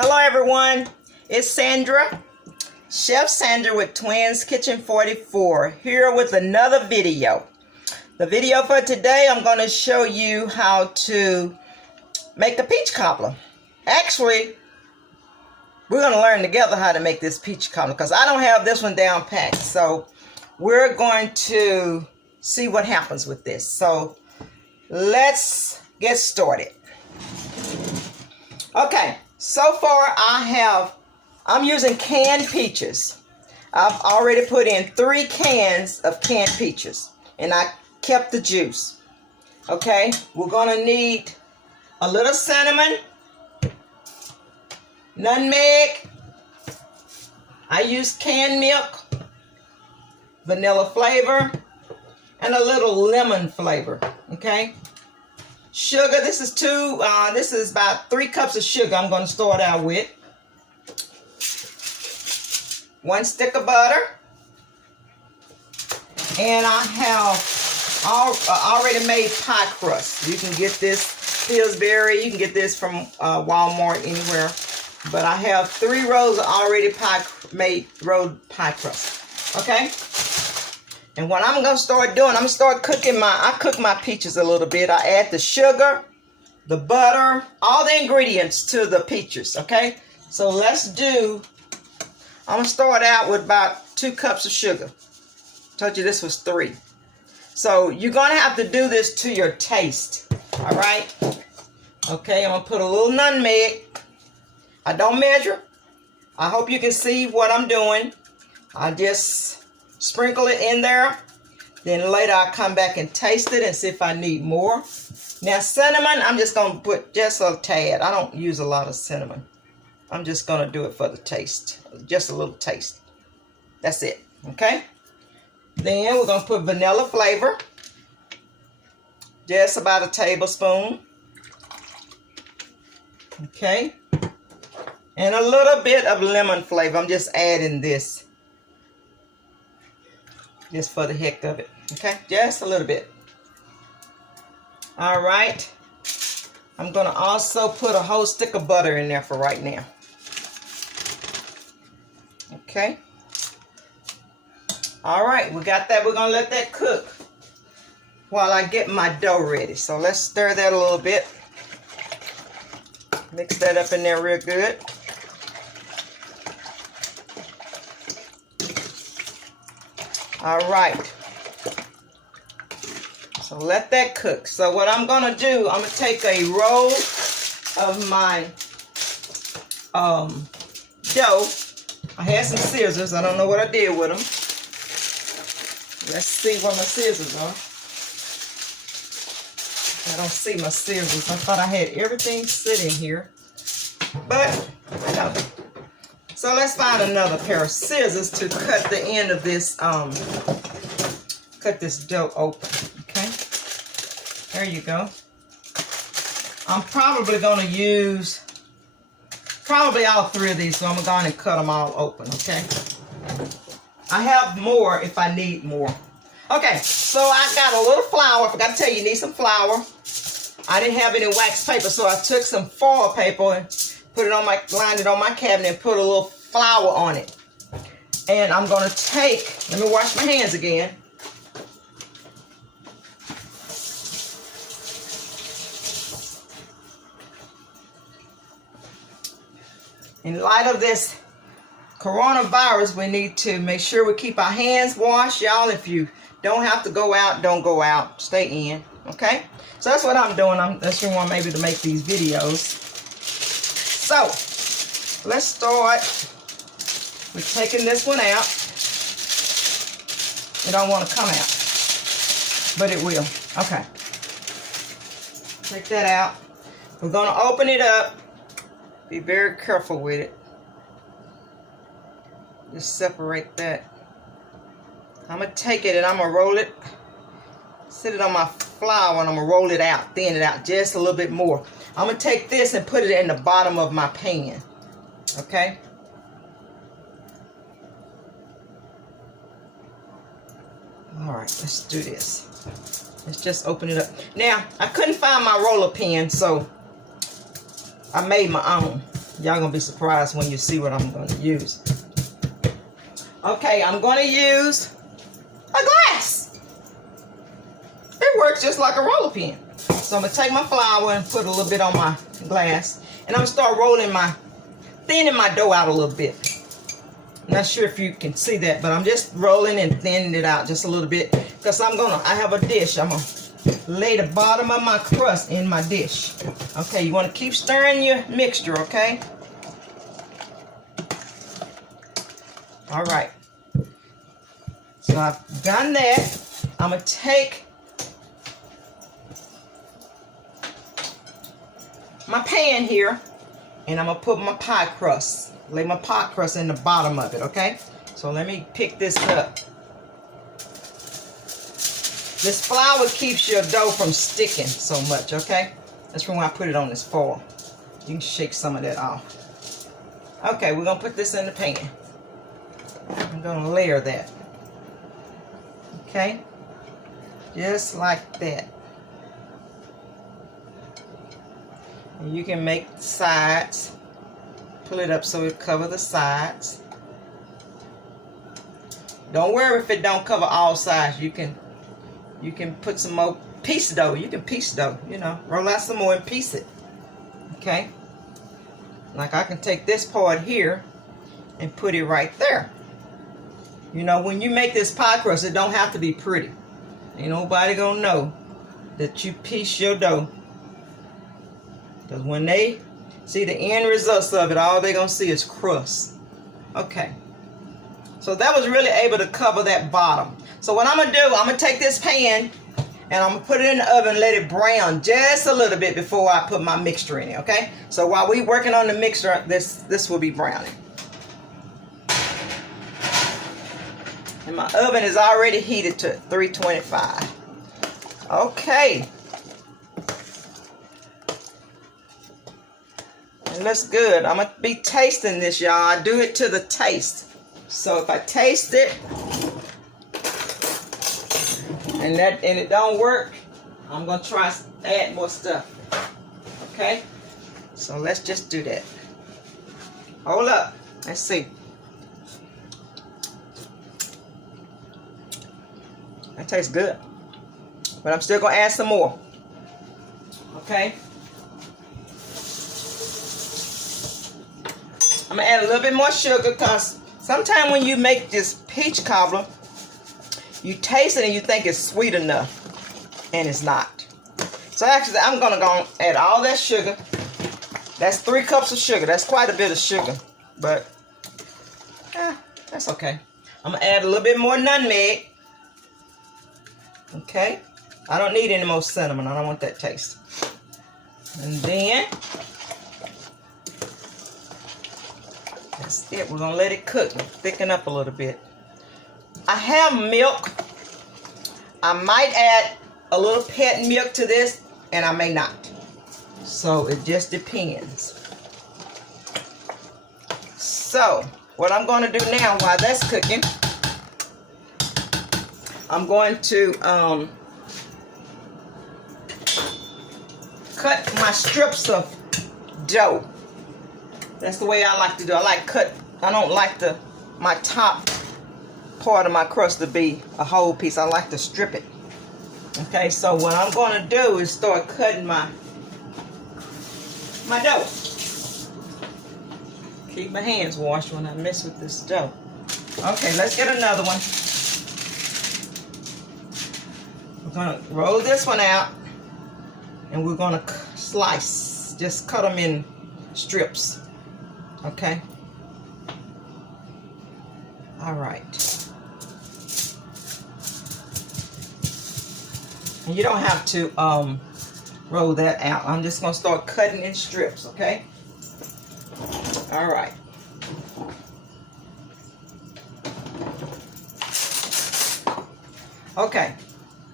Hello everyone, it's Sandra, Chef Sandra with Twins Kitchen 44, here with another video. The video for today, I'm going to show you how to make a peach cobbler. Actually, we're going to learn together how to make this peach cobbler because I don't have this one down packed. So we're going to see what happens with this. So let's get started. Okay. So far, I'm using canned peaches. I've already put in 3 cans of canned peaches, and I kept the juice. Okay, we're gonna need a little cinnamon, nutmeg. I use canned milk, vanilla flavor, and a little lemon flavor. Okay. Sugar, this is about 3 cups of sugar I'm going to start out with. 1 stick of butter. And I have already made pie crust. You can get this Pillsbury, you can get this from Walmart, anywhere. But I have 3 rolls of already made rolled pie crust. Okay? And what I'm going to start doing, I'm going to start cooking I cook my peaches a little bit. I add the sugar, the butter, all the ingredients to the peaches, okay? So I'm going to start out with about 2 cups of sugar. Told you this was 3. So you're going to have to do this to your taste, all right? Okay, I'm going to put a little nutmeg. I don't measure. I hope you can see what I'm doing. I just sprinkle it in there. Then later I'll come back and taste it and see if I need more. Now cinnamon, I'm just going to put just a tad. I don't use a lot of cinnamon. I'm just going to do it for the taste. Just a little taste. That's it. Okay? Then we're going to put vanilla flavor. Just about a tablespoon. Okay? And a little bit of lemon flavor. I'm just adding this. Just for the heck of it. Okay? Just a little bit. All right. I'm going to also put a whole stick of butter in there for right now. Okay? All right. We got that. We're going to let that cook while I get my dough ready. So let's stir that a little bit. Mix that up in there real good. All right, so let that cook. So what I'm going to do, I'm going to take a roll of my dough. I had some scissors. I don't know what I did with them. Let's see what my scissors are. I don't see my scissors. I thought I had everything sitting here, but no. So let's find another pair of scissors to cut the end of this, cut this dough open, okay? There you go. I'm probably going to use all 3 of these, so I'm going to cut them all open, okay? I have more if I need more. Okay, so I got a little flour. I forgot to tell you, you need some flour. I didn't have any wax paper, so I took some foil paper and lined it on my cabinet and put a little flour on it. And I'm going to let me wash my hands again. In light of this coronavirus, we need to make sure we keep our hands washed, y'all. If you don't have to go out, don't go out. Stay in, okay? So that's what I'm doing. That's the one maybe to make these videos. So, let's start with taking this one out. It don't want to come out, but it will. Okay. Take that out. We're going to open it up. Be very careful with it. Just separate that. I'm going to take it and I'm going to roll it. Sit it on my flour and I'm going to roll it out, thin it out just a little bit more. I'm going to take this and put it in the bottom of my pan. Okay? All right, let's do this. Let's just open it up. Now, I couldn't find my roller pin, so I made my own. Y'all gonna be surprised when you see what I'm gonna use. Okay, I'm gonna use a glass. It works just like a roller pin. So I'm gonna take my flour and put a little bit on my glass, and I'm gonna start thinning my dough out a little bit. Not sure if you can see that, but I'm just rolling and thinning it out just a little bit, because I have a dish. I'm gonna lay the bottom of my crust in my dish. Okay, you want to keep stirring your mixture, okay? All right. So I've done that. I'm gonna take my pan here, and I'm gonna put my pie crust. Lay my pie crust in the bottom of it, okay? So let me pick this up. This flour keeps your dough from sticking so much, okay? That's why I put it on this foil. You can shake some of that off. Okay, we're gonna put this in the pan. I'm gonna layer that. Okay? Just like that. And you can make sides. Pull it up so it covers the sides. Don't worry if it don't cover all sides. You can put some more piece dough. You can piece dough, you know. Roll out some more and piece it. Okay? Like I can take this part here and put it right there. You know, when you make this pie crust, it don't have to be pretty. Ain't nobody gonna know that you piece your dough. Because when they see the end results of it, all they're going to see is crust. Okay. So that was really able to cover that bottom. So what I'm going to do, I'm going to take this pan and I'm going to put it in the oven and let it brown just a little bit before I put my mixture in it, okay? So while we're working on the mixture, this will be browning. And my oven is already heated to 325. Okay. It looks good. I'm going to be tasting this, y'all. I do it to the taste. So if I taste it and it don't work, I'm going to try to add more stuff. Okay? So let's just do that. Hold up. Let's see. That tastes good. But I'm still going to add some more. Okay? I'm going to add a little bit more sugar, because sometimes when you make this peach cobbler, you taste it and you think it's sweet enough, and it's not. So actually, I'm going to go add all that sugar. That's 3 cups of sugar. That's quite a bit of sugar, but that's okay. I'm going to add a little bit more nutmeg. Okay? I don't need any more cinnamon. I don't want that taste. And then that's it. We're going to let it cook and thicken up a little bit. I have milk. I might add a little pet milk to this, and I may not. So it just depends. So what I'm going to do now while that's cooking, I'm going to cut my strips of dough. That's the way I like to do. I don't like my top part of my crust to be a whole piece. I like to strip it. Okay, so what I'm going to do is start cutting my dough. Keep my hands washed when I mess with this dough. Okay, let's get another one. We're going to roll this one out, and we're going to slice. Just cut them in strips. Okay? All right. And you don't have to roll that out. I'm just going to start cutting in strips, okay? All right. Okay.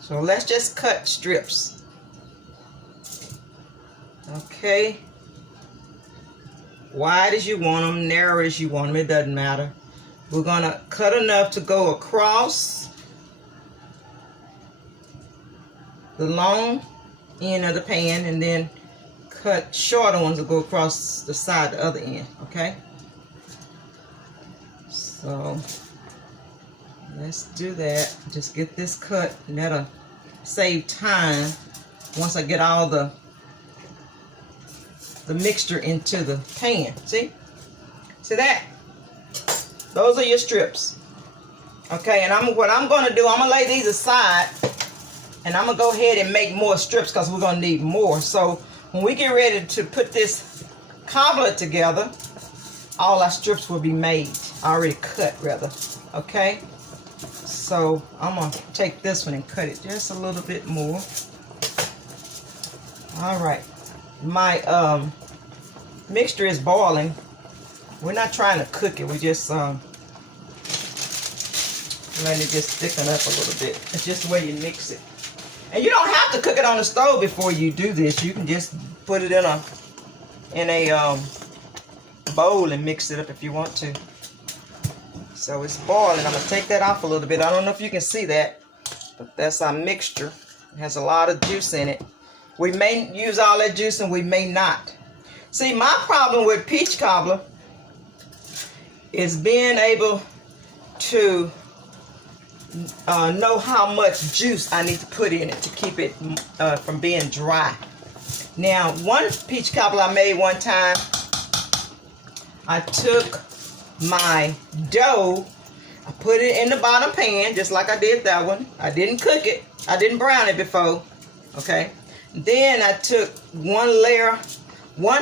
So let's just cut strips. Okay. Wide as you want them, narrow as you want them, it doesn't matter. We're going to cut enough to go across the long end of the pan, and then cut shorter ones will go across the side, the other end, okay? So let's do that. Just get this cut, and that'll save time once I get all the mixture into the pan. See that? Those are your strips. Okay, and what I'm gonna do, I'm gonna lay these aside, and I'm gonna go ahead and make more strips because we're gonna need more. So when we get ready to put this cobbler together, all our strips will be made, already cut rather. Okay, so I'm gonna take this one and cut it just a little bit more. All right, my mixture is boiling. We're not trying to cook it, we just letting it just thicken up a little bit. It's just the way you mix it. And you don't have to cook it on the stove before you do this. You can just put it in a bowl and mix it up if you want to. So it's boiling. I'm gonna take that off a little bit. I don't know if you can see that, but that's our mixture. It has a lot of juice in it. We may use all that juice and we may not. See, my problem with peach cobbler is being able to know how much juice I need to put in it to keep it from being dry. Now, one peach cobbler I made one time, I took my dough, I put it in the bottom pan, just like I did that one. I didn't cook it. I didn't brown it before. Okay. Then I took one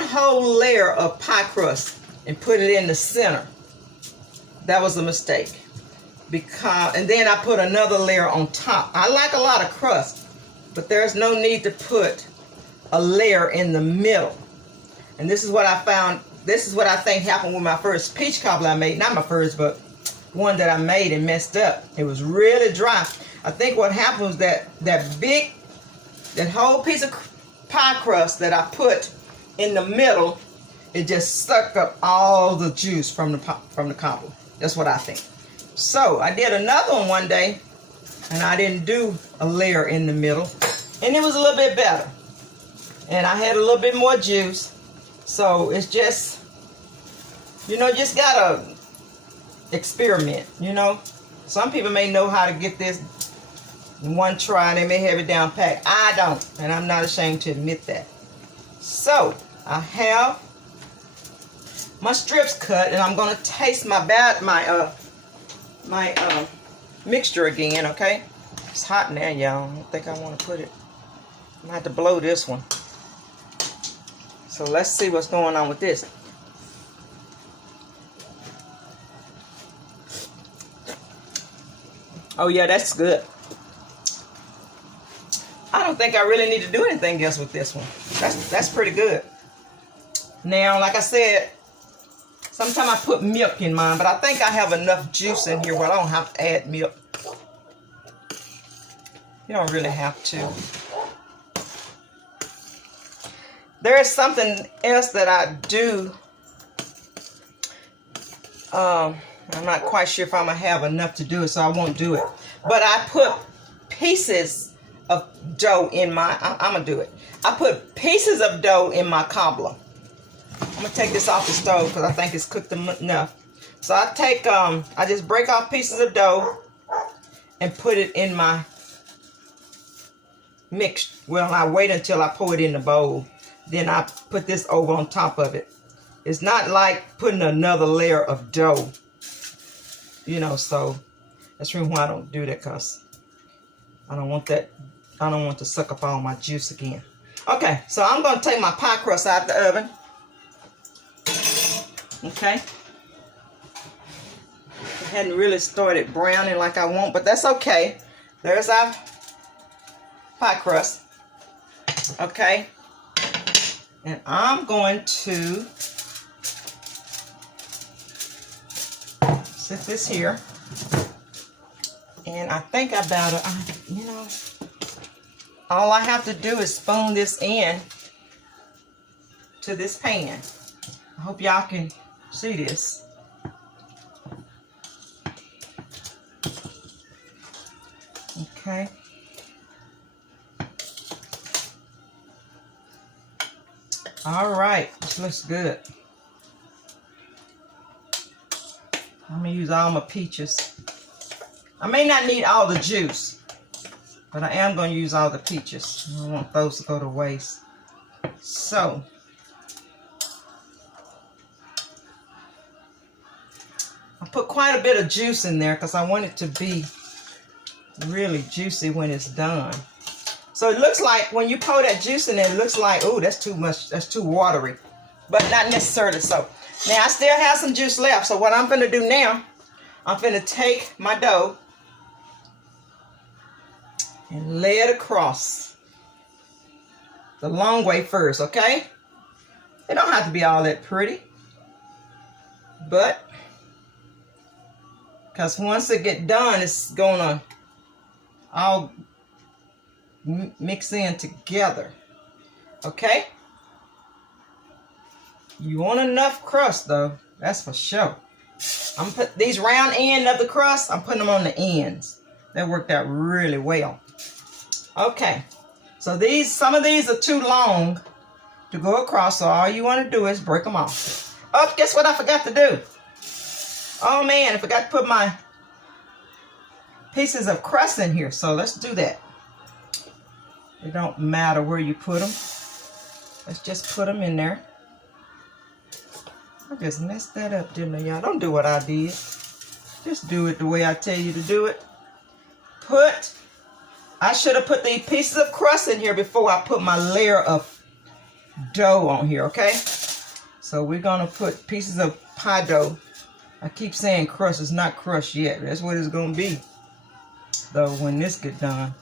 whole layer of pie crust and put it in the center. That was a mistake. And then I put another layer on top. I like a lot of crust, but there's no need to put a layer in the middle. And this is what I found. This is what I think happened with my first peach cobbler I made. Not my first, but one that I made and messed up. It was really dry. I think what happened was that whole piece of pie crust that I put in the middle, it just sucked up all the juice from the cobbler. That's what I think. So I did another one day, and I didn't do a layer in the middle, and it was a little bit better. And I had a little bit more juice. So it's just, just gotta experiment, Some people may know how to get this in one try, and they may have it down pat. I don't, and I'm not ashamed to admit that. So I have my strips cut, and I'm gonna taste my mixture again, okay? It's hot now, y'all. I don't think I want to put it. I'm gonna have to blow this one. So let's see what's going on with this. Oh yeah, that's good. I don't think I really need to do anything else with this one. That's pretty good. Now, like I said, sometimes I put milk in mine, but I think I have enough juice in here where I don't have to add milk. You don't really have to. There is something else that I do. I'm not quite sure if I'm going to have enough to do it, so I won't do it. But I put pieces of dough in my, I'm going to do it. I put pieces of dough in my cobbler. I'm going to take this off the stove because I think it's cooked enough. So I take, I just break off pieces of dough and put it in my mix. Well, I wait until I pour it in the bowl. Then I put this over on top of it. It's not like putting another layer of dough. So that's the reason why I don't do that, because I don't want that. I don't want to suck up all my juice again. Okay, so I'm going to take my pie crust out of the oven. Okay. It hadn't really started browning like I want, but that's okay. There's our pie crust. Okay. And I'm going to set this here. And I think I better, all I have to do is spoon this in to this pan. I hope y'all can see this. Okay. All right, this looks good. I'm gonna use all my peaches. I may not need all the juice, but I am gonna use all the peaches. I don't want those to go to waste. So, I put quite a bit of juice in there because I want it to be really juicy when it's done. So it looks like when you pour that juice in there, it looks like, oh, that's too much, that's too watery. But not necessarily so. Now I still have some juice left. So what I'm gonna do now, I'm gonna take my dough and lay it across the long way first, okay? It don't have to be all that pretty, but because once it get done, it's gonna all mix in together, okay? You want enough crust though, that's for sure. I'm put these round end of the crust, I'm putting them on the ends. That worked out really well. Okay, so some of these are too long to go across, so all you want to do is break them off. Oh, guess what I forgot to do? Oh man, I forgot to put my pieces of crust in here, so let's do that. It don't matter where you put them. Let's just put them in there. I just messed that up, didn't I, y'all? Don't do what I did. Just do it the way I tell you to do it. I should have put these pieces of crust in here before I put my layer of dough on here, okay? So we're gonna put pieces of pie dough. I keep saying crust, it's not crushed yet. That's what it's gonna be, though, when this get done.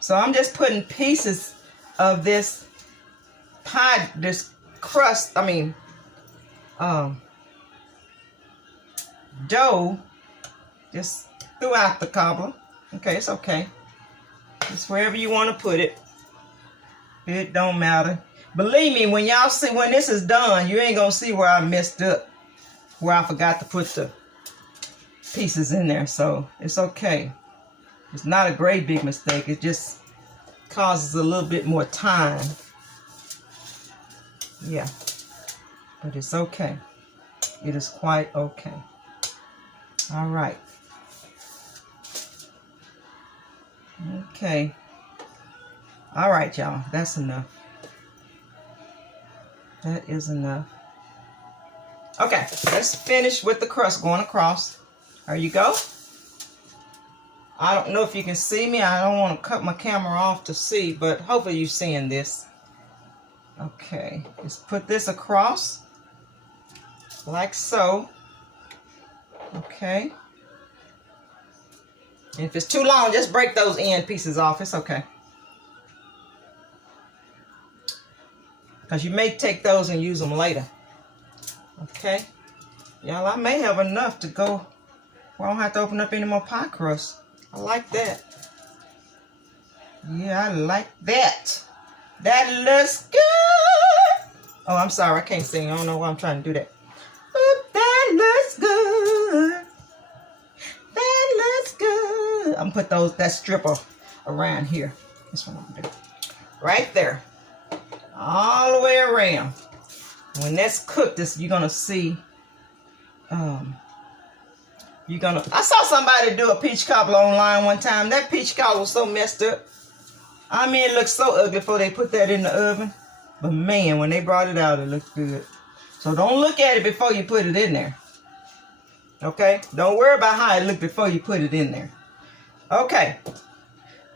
So I'm just putting pieces of this crust, dough, just throughout the cobbler. Okay, it's okay. Just wherever you want to put it. It don't matter. Believe me, when y'all see, when this is done, you ain't gonna see where I messed up, where I forgot to put the pieces in there. So it's okay. It's not a great big mistake. It just causes a little bit more time. Yeah. But it's okay. It is quite okay. All right. Okay. All right, y'all. That's enough. That is enough. Okay. Let's finish with the crust going across. There you go. I don't know if you can see me. I don't want to cut my camera off to see, but hopefully you're seeing this. Okay. Just put this across. Like so. Okay. And if it's too long, just break those end pieces off. It's okay. Because you may take those and use them later. Okay. Y'all, I may have enough to go where I don't have to open up any more pie crust. I like that. Yeah, I like that. That looks good. Oh, I'm sorry. I can't sing. I don't know why I'm trying to do that. But that looks good. That looks good. I'm going to put that stripper around here. That's what I'm going to do. Right there. All the way around. When that's cooked, you're going to see... I saw somebody do a peach cobbler online one time. That peach cobbler was so messed up. I mean, it looked so ugly before they put that in the oven. But man, when they brought it out, it looked good. So don't look at it before you put it in there. Okay? Don't worry about how it looked before you put it in there. Okay.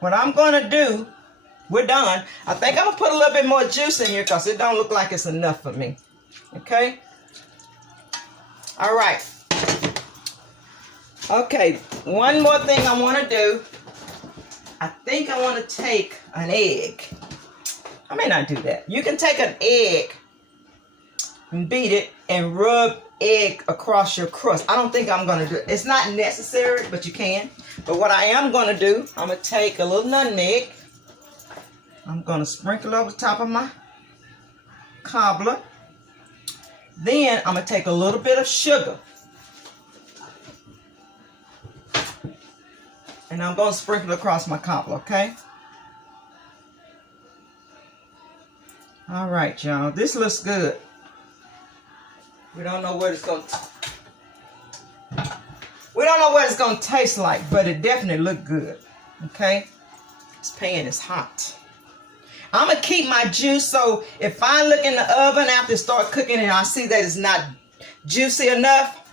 What I'm going to do, we're done. I think I'm going to put a little bit more juice in here because it don't look like it's enough for me. Okay? All right. Okay, one more thing I want to do. I think I want to take an egg. I may not do that. You can take an egg and beat it and rub egg across your crust. I don't think I'm going to do it. It's not necessary, but you can. But what I am going to do, I'm going to take a little nutmeg. I'm going to sprinkle over the top of my cobbler. Then I'm going to take a little bit of sugar. And I'm going to sprinkle across my cobbler, okay? All right, y'all. This looks good. We don't know what it's going to... We don't know what it's going to taste like, but it definitely looked good. Okay? This pan is hot. I'm going to keep my juice, so if I look in the oven after it start cooking and I see that it's not juicy enough,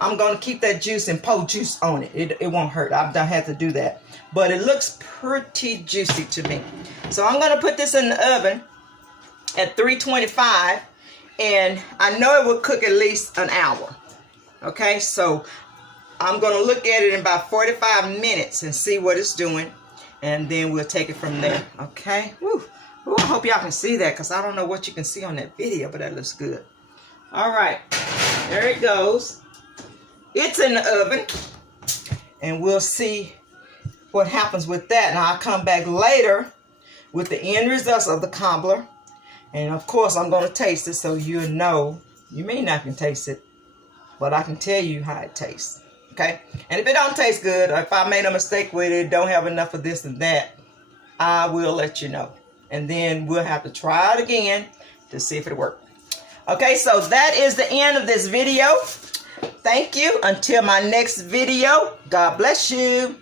I'm going to keep that juice and pour juice on it. It won't hurt. I've had to do that. But it looks pretty juicy to me. So I'm going to put this in the oven at 325, and I know it will cook at least an hour. Okay, so I'm going to look at it in about 45 minutes and see what it's doing, and then we'll take it from there. Okay. Woo. Ooh, I hope y'all can see that, because I don't know what you can see on that video, but that looks good. All right, there it goes. It's in the oven, and we'll see what happens with that. And I'll come back later with the end results of the cobbler. And of course, I'm going to taste it so you'll know. You may not can taste it, but I can tell you how it tastes. Okay? And if it don't taste good, or if I made a mistake with it, don't have enough of this and that, I will let you know. And then we'll have to try it again to see if it worked. Okay, so that is the end of this video. Thank you. Until my next video, God bless you.